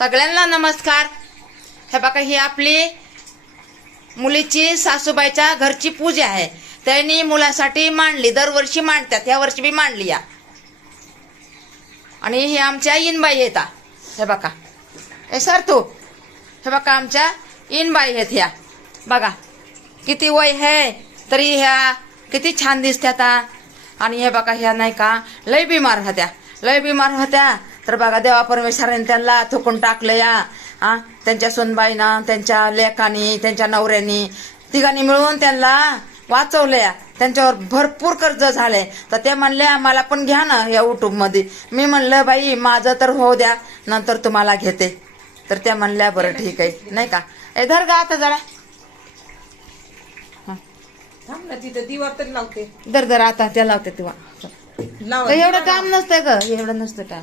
सगळ्यांना नमस्कार। हे बघा, ही आपली मुलीची सासूबाईच्या घरची पूजा आहे। त्यांनी मुलासाठी मांडली, दरवर्षी मांडतात, ह्या वर्षी बी मांडली या। आणि हे आमच्या इनबाई येतात। हे बघा, हे सर तू, हे बघा आमच्या इनबाई आहेत ह्या। बघा किती वय आहे तरी ह्या किती छान दिसत्यात। आणि हे बघा, ह्या नाही का लय बिमार होत्या, तर बघा देवा परमेश्वराने त्यांना थुकून टाकलं या। त्यांच्या सुनबाईनं, त्यांच्या लेकानी, त्यांच्या नवऱ्यानी, तिघांनी मिळून त्यांना वाचवलंय। त्यांच्यावर भरपूर कर्ज झालंय, तर ते म्हणले आम्हाला पण घ्या ना या युट्यूब मध्ये। मी म्हणलं बाई माझं तर होऊ द्या, नंतर तुम्हाला घेते। तर त्या म्हणल्या बरं ठीक आहे, नाही का। धर गा आता जरा, तिथं दिवा तरी लावते। दर आता त्या लावते तेव्हा। एवढं काम नसतं ग, एवढं नसतं काम।